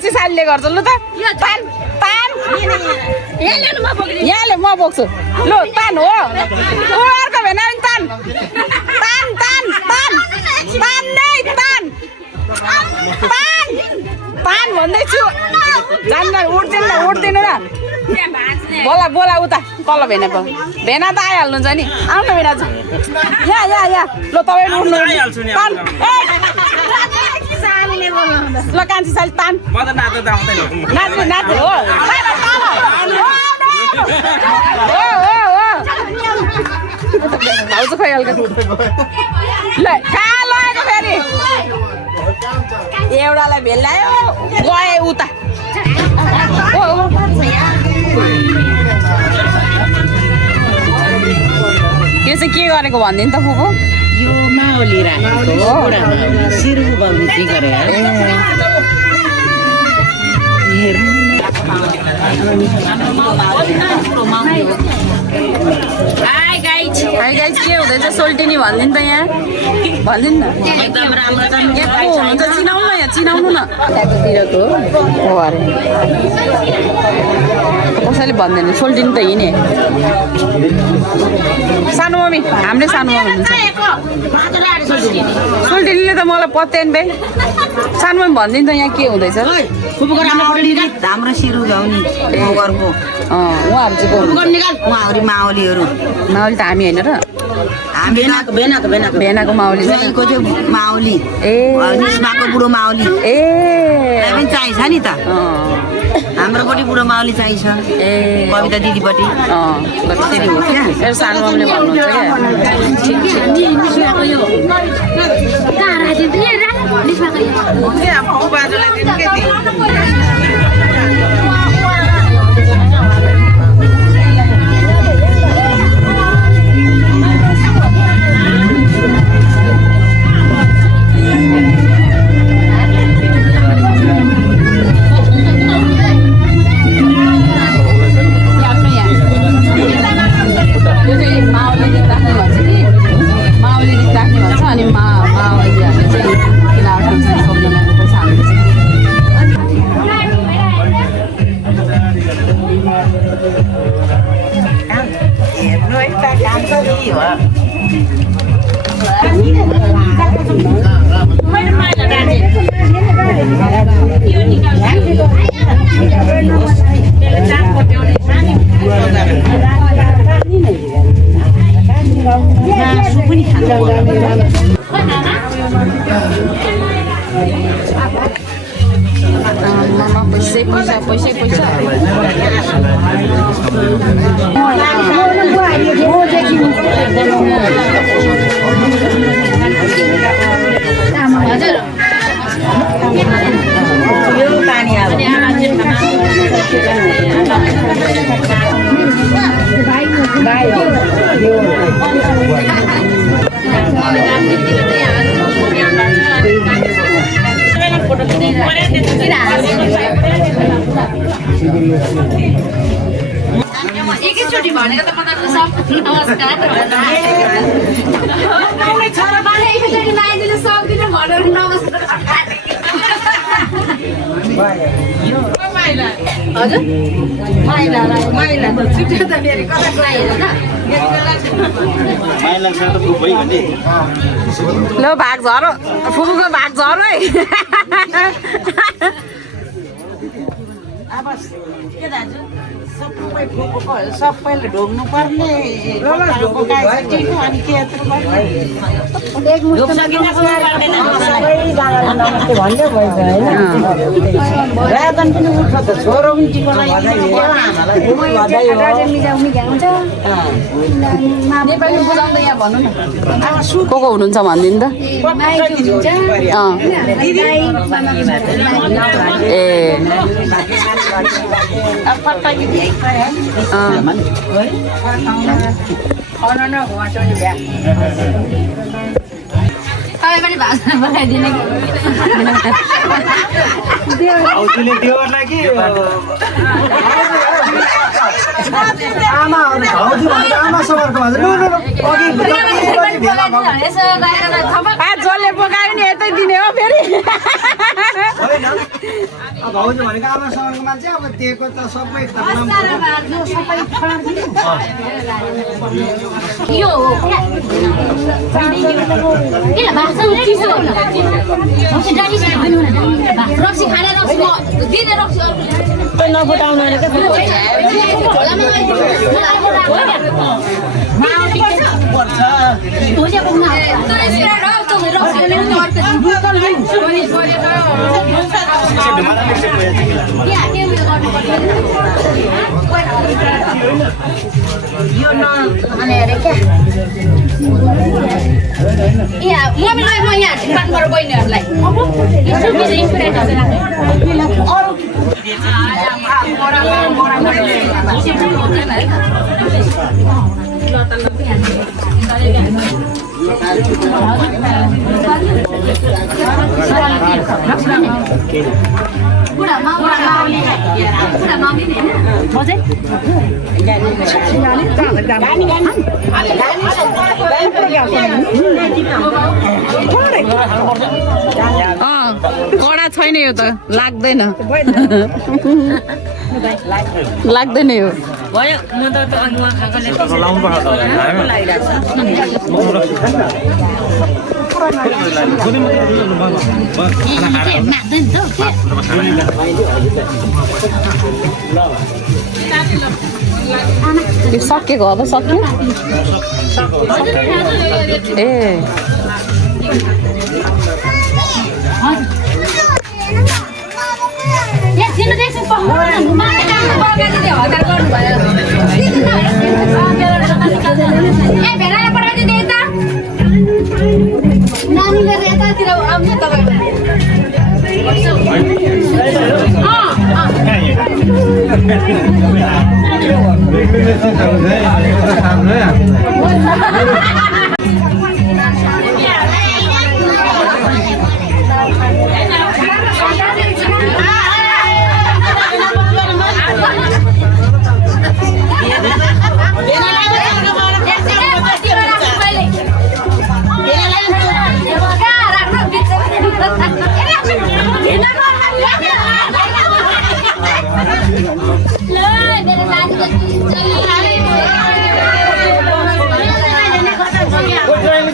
कान्छी सालीले गर्छ लु त तान तान यहाँले म बोक्छु लु तान हो अर्को भेना पनि तान तान तान तान तान नै तान तान तान भन्दैछु जान्न उठ्दिनु न बोला बोला उता कल्लो भेना भेना त आइहाल्नुहुन्छ नि आउनु भेना यहाँ ल तपाईँ उठ्नु तान ल कान्छी साली तान नाच्नु हो भाउजू खै हल्का ल कहाँ लगेको फेरि एउटालाई भेल्लायो गए उता यो चाहिँ के गरेको भनिदिनु त फुपू यो माओली राखेको हो सिरुको बगैँची गरेर हाई गाइज के हुँदैछ सोल्टिनी भनिदिनु त यहाँ भनिदिनु न एकदम राम्रो छ यहाँ को हुनुहुन्छ चिनाउनु न यहाँ चिनाउनु न त्यतातिरको हो अरे कसैले भन्दैन सोल्टिनी त हिँडे सानो मम्मी हाम्रै सानो मम्मी हुन्छ सोल्टिनीले त मलाई पत्यान बे सानो मम्मी भनिदिनु त यहाँ के हुँदैछ हाम्रो सिरु गाउने घरको उहाँहरू चाहिँ को उहाँहरू माओलीहरू माउली त हामी होइन र हामी भेनाको माउली को चाहिँ माओली निस्माको बुढो माओली ए पनि चाहिन्छ नि त हाम्रोपट्टि बुढो माओली चाहिन्छ कविता दिदीपट्टि त्यसरी हो क्या सानो मम्मीले अनि माओलीहरूले चाहिँ किनार सबजनाको पैसा हाल्नु पैसा एकैचोटि भनेको त म त सब नमस्कार एकैचोटि लाइदिनु सक्दिनँ भनेर नमस्कार हजुर माइला त छुट्यो त फेरि कता गयो ल भाग झरो फुपूको भाग झरो है के दाजु सबैले ढोग्नु पर्ने अनि के राजन पनि उठ्छ त छोरो पनि टिको नेपाली बुझाउँदा यहाँ भन्नु न को हुनुहुन्छ भनिदिनु त ए तपाईँ पनि भाषा बनाइदिने आमा भाउजू भनेको आमा सबरको भन्छ लु लु अघि भेला भयो जसले पकायो नि यतै दिने हो फेरि होइन भाउजू भनेको आमा सबरको मान्छे अब दिएको त सबै यो हो किन भाषा चिसो रक्सी डालिसक्यो भने रक्सी खाने रक्सी दिने रक्सी नफुटाउनु अरे यो नखाने अरे क्या म यहाँ काठमाडौँ बहिनीहरूलाई कडा छैन यो त लाग्दैन लाग्दैन यो भयो म त अघि उहाँ खाएकोले माग्दैन यो सकेको अब सक्यो ए नानीले यतातिर आउने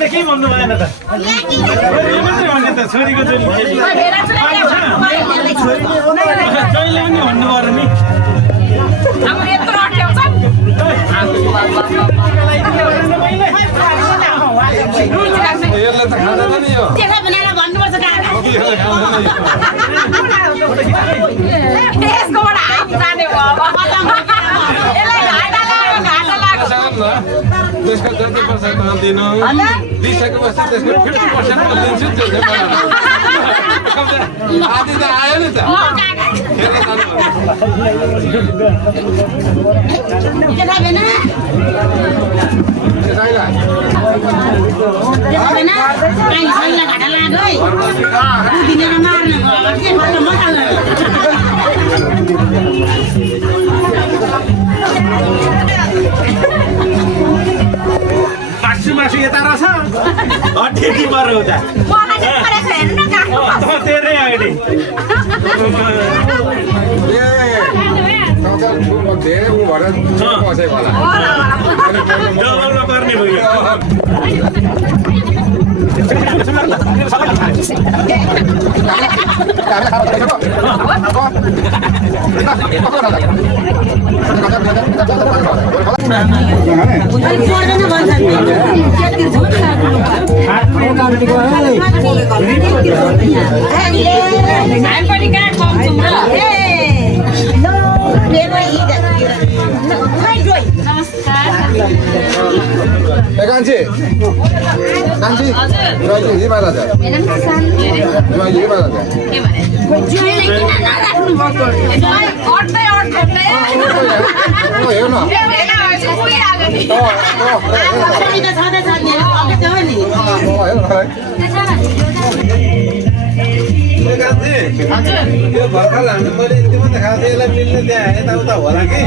के भन्नु भएन त मात्रै भन्ने त छोरीको जहिले पनि भन्नु पर्यो नि यसले त खाँदैन नि यो त्यसको जति पर्सेन्ट दिनु दिइसकेपछि त्यसको 50% दिन्छु त्यो आधी त आयो नि त मासु यता रहेछ ठेकी मर उता तेरै अगाडि डबल नपर्ने भयो कान्छी कान्छी यही बाला छ यही बाला छ भर्खर हामीले मैले यति मात्रै खाएको थिएँ यसलाई मिल्ने त्यहाँ यताउता होला कि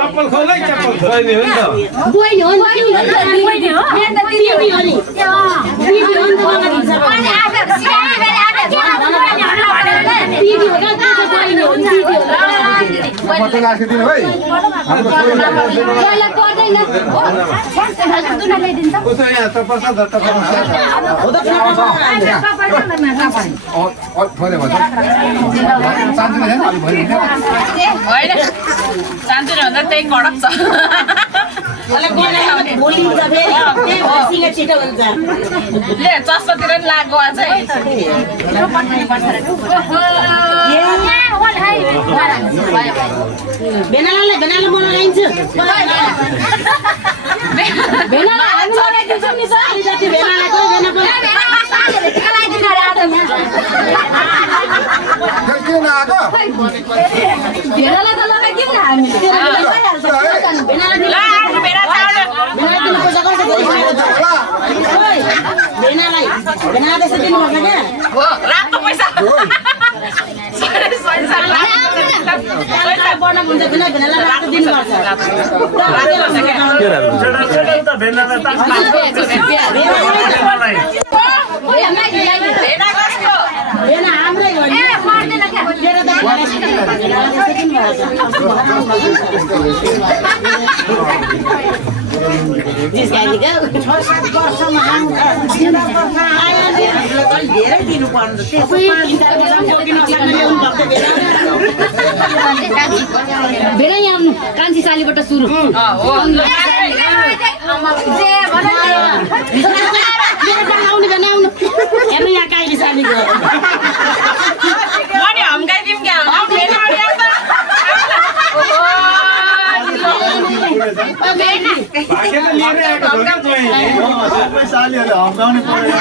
चप्पल खोलै चप्पल खोल्ने हो नि त पत्ता राखिदिनु है उसो यहाँ त प्रसाद दत्त शान्तिभन्दा त्यही कडक छ ले चस्मातिर नि लागेको किन आएको रातो पैसा कान्छी सालीबाट सुरु सालीहरुले हम्काउनु पर्यो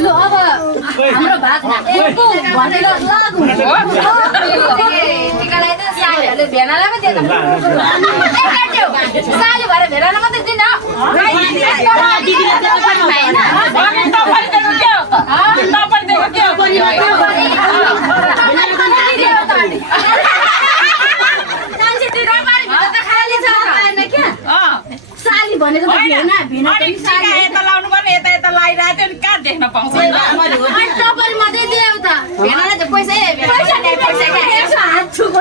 लु अब हाम्रो भाग नाको भनेर लागु टिका लगाइदिनु सालीहरुले भेनालाई पनि दिन्छ साली भएर भेनालाई मात्रै दिन साली भनेको भेना भेना यता लाउनु पर्ने यता यता लगाइरहेको थियो नि कहाँ देख्न पाउँछ टपरी मात्रै दियो त भेनालाई त पैसा हात छुको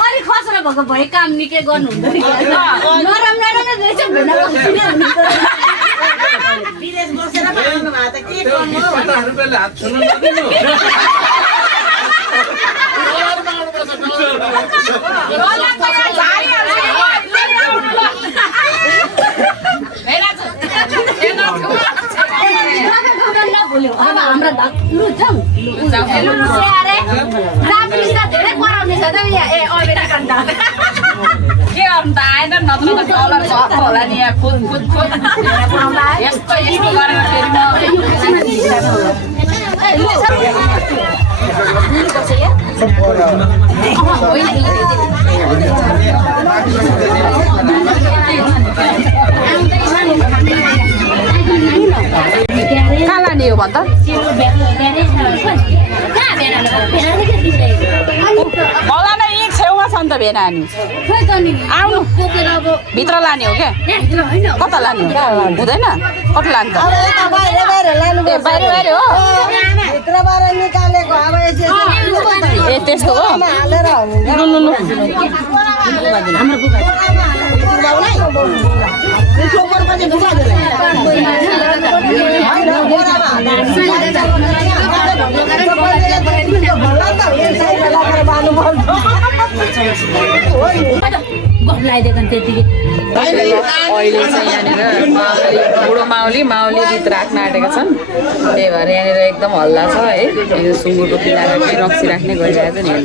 अलिक खसेर भएको भए काम निकै गर्नु हुँदैन नरम नरम रहेछ भेना विदेश बसेर पाउनु भए त के गर्नु 50 रुपैयाँले हात छुनु नदिनु हाम्रा लु जाउँ धेरै पढाउने छ त ए अबेरा कन्दा के हो गर्नु त आएन नत्र त कलर भएको होला नि यहाँ फुल यस्तो गरेर फेरि कहाँ लाने हो भन्छ मलाई नै यहीँ छेउमा छ नि त भेना नि आउनु भित्र लाने हो क्या कता लाने हो हुँदैन कता लाने त ए बाहिर बाहिर हो ए त्यस्तो हो लु लु लु अहिले चाहिँ यहाँनिर बुढो माउली गीत राख्न आँटेका छन् त्यही भएर यहाँनिर एकदम हल्ला छ है यो सुँगुर टोपी लगाएर केही रक्सी राख्ने गरिरहेको छ नि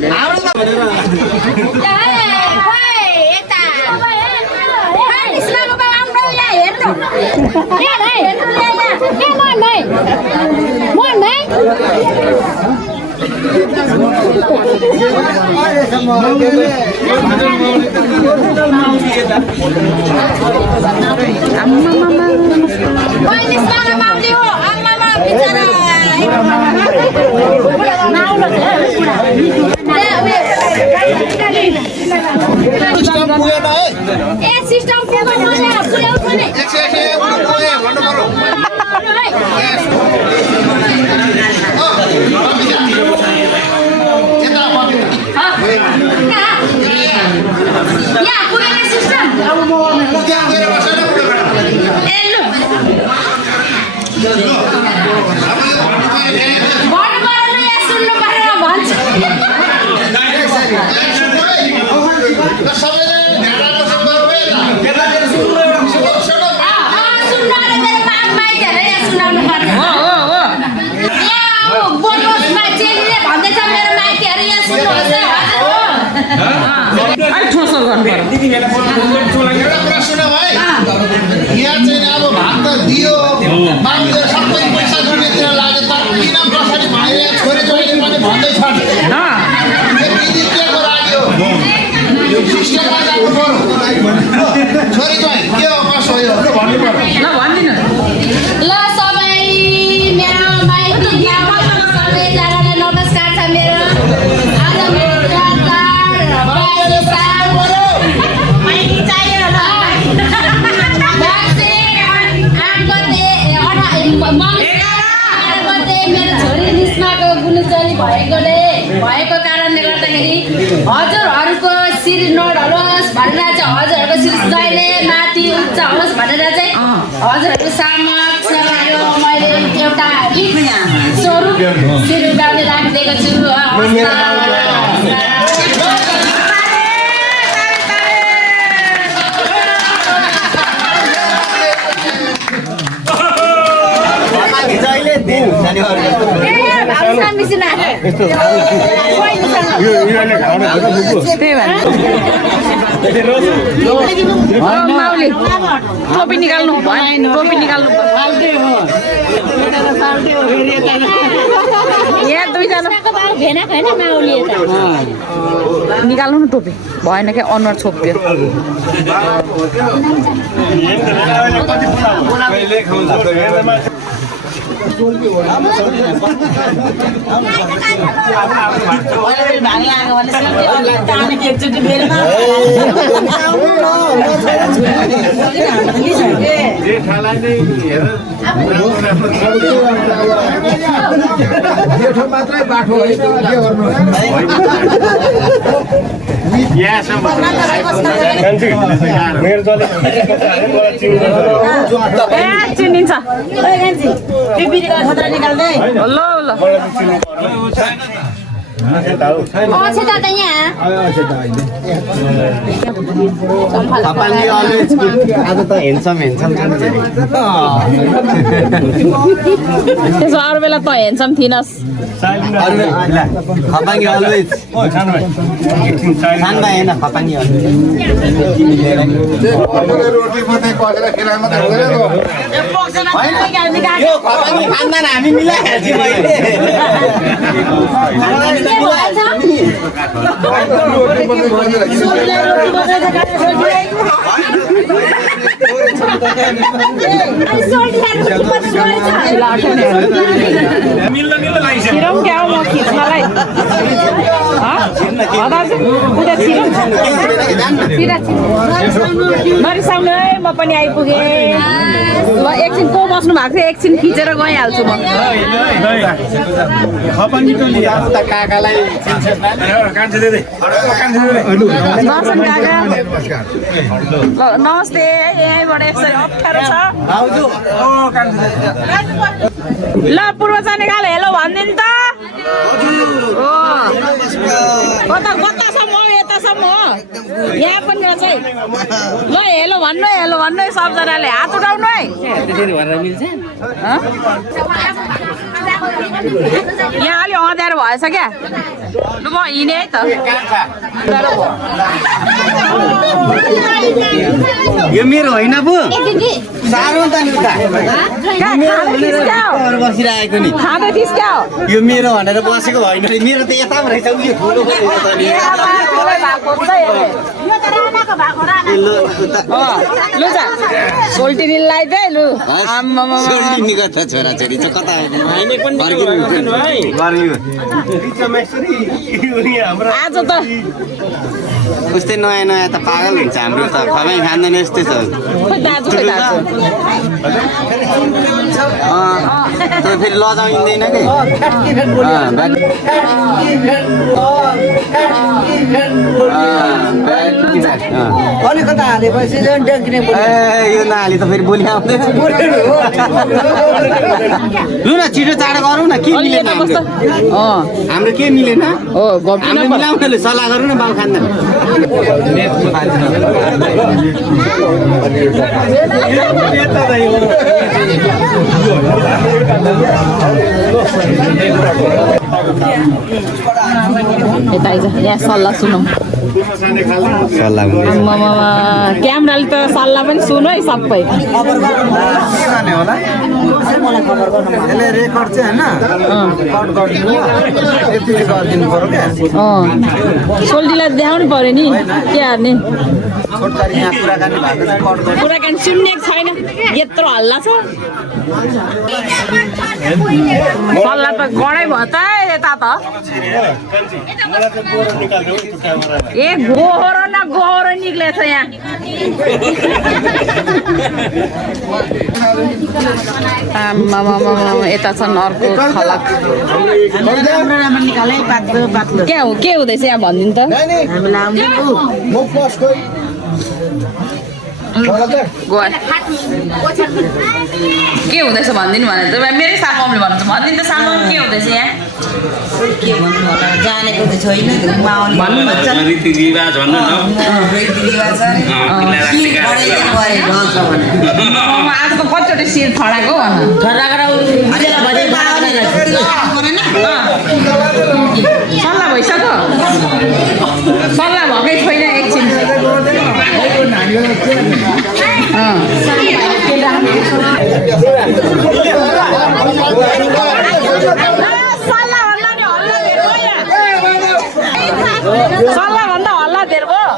भएको कारणले गर्दाखेरि हजुरहरूको शिर नढलोस् भनेर चाहिँ हजुरहरूको शिर जहिले माथि उच्च होस् भनेर चाहिँ हजुरहरूको समक्ष मैले एउटा स्वरूप शिर उदाउने राखिदिएको छु। टोपी निकाल्नु टोपी निकाल्नु यहाँ दुईजना निकाल्नु न टोपी भएन क्या अनुहार छोप्यो। मात्रै बाटो है के गर्नु चिनिन्छ ल ल अक्षता त यहाँ खपाङ्गी अलवेज आज त हेन्सम त्यसो अरू बेला त हेन्सम थिइनस् खपाङ्गी अलवेज खान भएन खपाङ्गी रोटी मात्रै कसेर खेला मात्रै हुँदैन यो खपाङ्गी खान्दैन हामी मिलाइहाल्छौँ छिरौँ क्या हो म खिच्नलाई नरिसाउनु है म पनि आइपुगेँ ल एकछिन को बस्नु भएको थियो एकछिन खिचेर गइहाल्छु म दर्शन काका ल नमस्ते यहीँबाट यसरी अप्ठ्यारो छ ल पूर्व जानेकाले हेलो भनिदिनु त कतासम्म हो यतासम्म हो यहाँ पनि रहेछ है ल हेलो भन्नु है सबजनाले हात उठाउनु है यहाँ अलि अँध्यारो भएछ क्या लु म हिँडेँ है त यो मेरो होइन पो साह्रो त नि बसिरहेको नि खाँदै थिइस् क्या हो यो मेरो भनेर बसेको होइन मेरो त यता पो रहेछ उयो ठुलो पो रहेछ त नि। लु जा सोल्टिनीलाई दे लु आम्मामा सोल्टिनीको त छोराछोरी चाहिँ कता आज त उस्तै नयाँ नयाँ त पागल हुन्छ हाम्रो त खबाई खाँदैन यस्तै छ खोइ दाजु त्यो फेरि लजाइँदैन कि अलिकता हालेपछि यो नहाले त फेरि भोलि आउँदैन लु न छिटो चाँडो गरौँ न के मिलेन हाम्रो के मिलेन हाम्रो मिलाउनले सल्लाह गरौँ न बाउ खाँदैन यता आइज यहाँ सल्लाह सुनौँ क्यामेराले त सल्लाह पनि सुन है सबै रेकर्ड चाहिँ सोल्टीलाई देखाउनु पर्यो नि के हार्ने कुराकानी सुन्ने छैन यत्रो हल्ला छ सल्लाह त गडै भयो त यता त ए गोहरो न गोहरो निक्लेछ यहाँ यता छन् अर्को खलक के हुँदैछ यहाँ भनिदिनु त के हुँदैछ भनिदिनु भने त मेरै सामूले भन्नुहुन्छ भनिदिनु त सामू के हुँदैछ यहाँ के भन्नु होला जानेको त छैन भन्नुहुन्छ रीतिरिवाज भन्नु न आज त कतिचोटि शिर ठडाएको सल्लाह भइसक्यो सल्लाह भएकै छैन एकछिन सल्लाह भन्दा हल्ला धेर भयो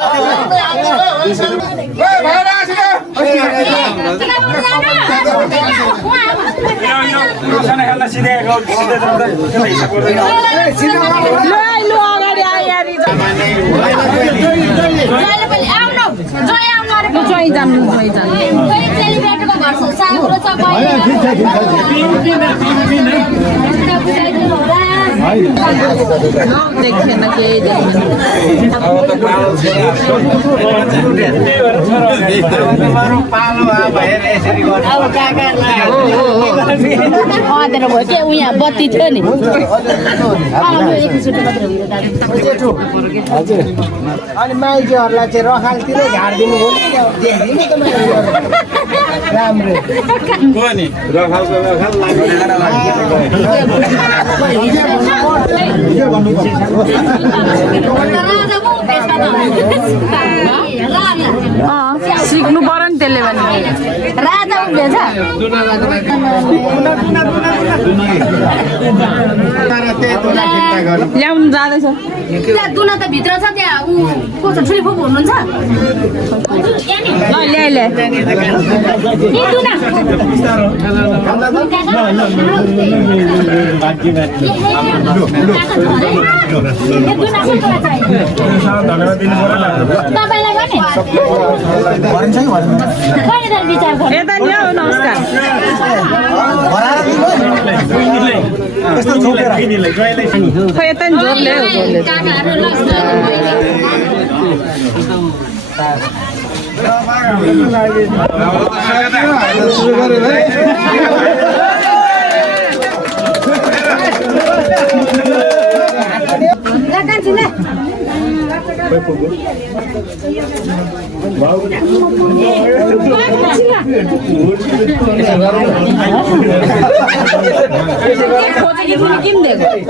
अगाडि आयो जानु देखेन केही देखेन अँधेरो भयो के उहाँ बत्ती थियो नि अनि माइतीहरूलाई चाहिँ रखालतिरै झारिदिनु हो देखिदिनु त माइतीहरू राम्रो सिक्नु पर्यो नि त्यसले भने राजा उभिएछ ल्याउनु जाँदैछ त्यहाँ दुना त भित्र छ त्यहाँ ऊ को छ ठुली फुपू हुनुहुन्छ ल ल्याइ ल्याइ ए दुना तपाईँलाई गर्ने कहिले विचार गर्नु यता नि हौ नमस्कार खै यता नि जोरले हौ जोरले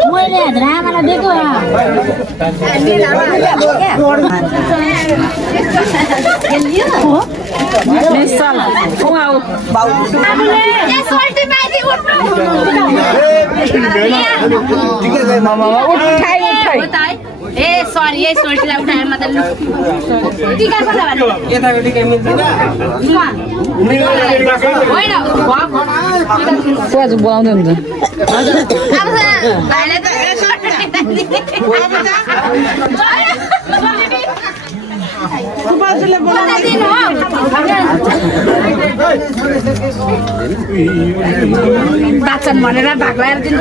मैले आमालाई दिएको निश्चल उहाँ उठाइ उठाइ ए सरी ए सोल्टीलाई उठाएर मात्र टिका यताको टिका मिल्दैन होइन आज बोलाउँदै हुन्छ भाइले त बाचन भनेर भाग लगाएर दिनु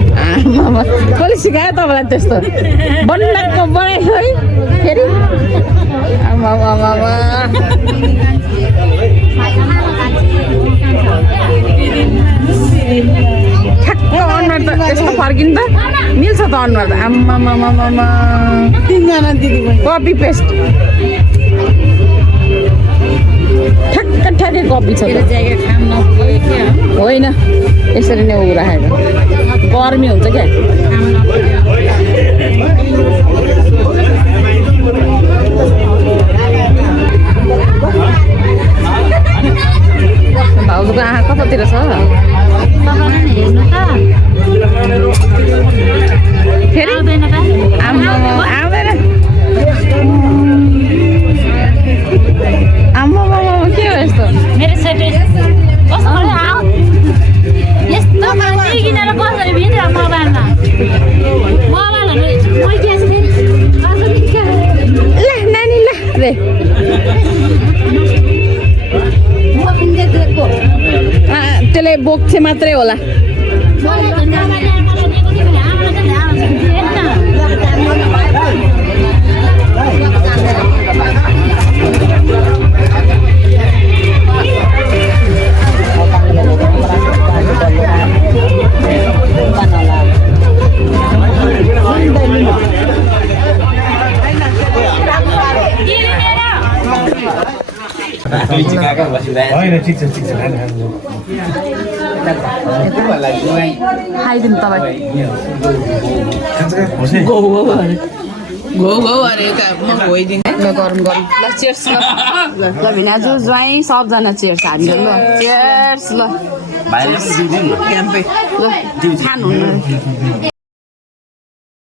कसले सिकायो तपाईँलाई त्यस्तो बनाएको बनायो है फेरि ठ्याक्क अनुहार त यस्तो फर्किनु त मिल्छ त अनुहार त आम्मामामामा तिनजना दिदी कपी पेस्ट ठ्याक्क ठ्याक्कै कपी छ होइन यसरी नै ऊ राखेको गर्मी हुन्छ क्या भाउजूको आँखा कतातिर छ फेरि आउँदैन आम्मा के हो यस्तो मेरो सेट यस्तो मान्छे किनेर कसरी भित्र मोबाइलमा मोबाइलहरू ल नानी ल रे त्यसले बोक्छ मात्रै होला खाइदिनु तपाईँ ल गरौँ गरौँ ल चेयर्स ल भिनाजु ज्वाइँ सबजना चेयर्स हामीले ल चेयर्स ल खानु